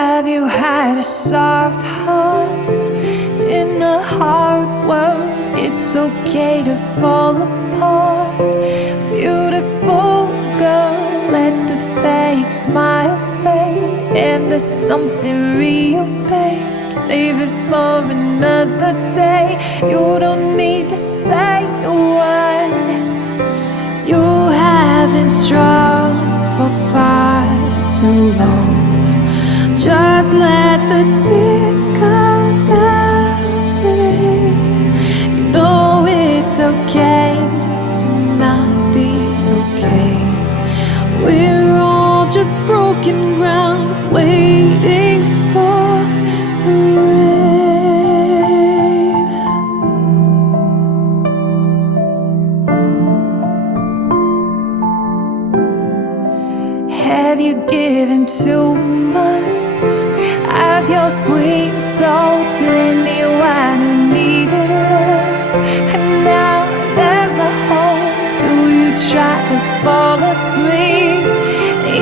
Have you had a soft heart in a hard world? It's okay to fall apart. Beautiful girl, let the fake smile fade. And there's something real, babe, save it for another day. You don't need to say a word. You have been strong for far too long. Just let the tears come down today. You know it's okay to not be okay. We're all just broken ground, waiting for the rain. Have you given too much of your sweet soul to anyone who needed love? And now there's a hole. Do you try to fall asleep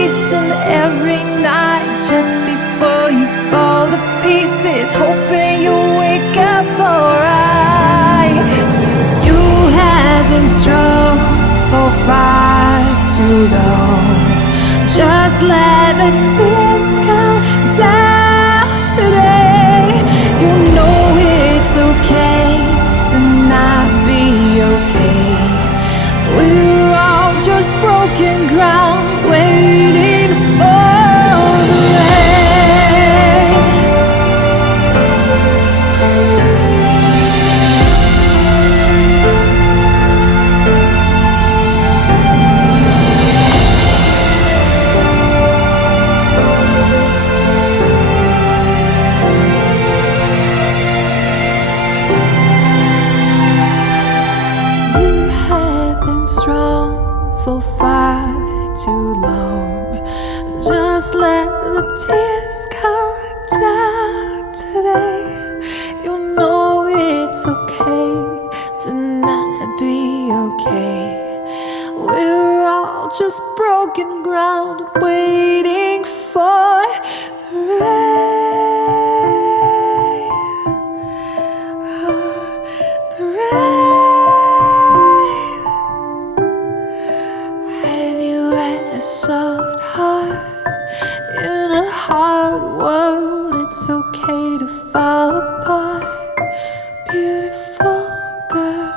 each and every night just before you fall to pieces, hoping you wake up alright? You have been strong for far too long. Just let the tears come down today. You know it's okay to not be okay. We're all just broken ground, waiting for the rain. Strong for far too long. Just let the tears come down today. You know it's okay to not be okay. We're all just broken ground, waiting for the rain. The rain. A soft heart in a hard world. It's okay to fall apart, beautiful girl.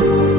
you.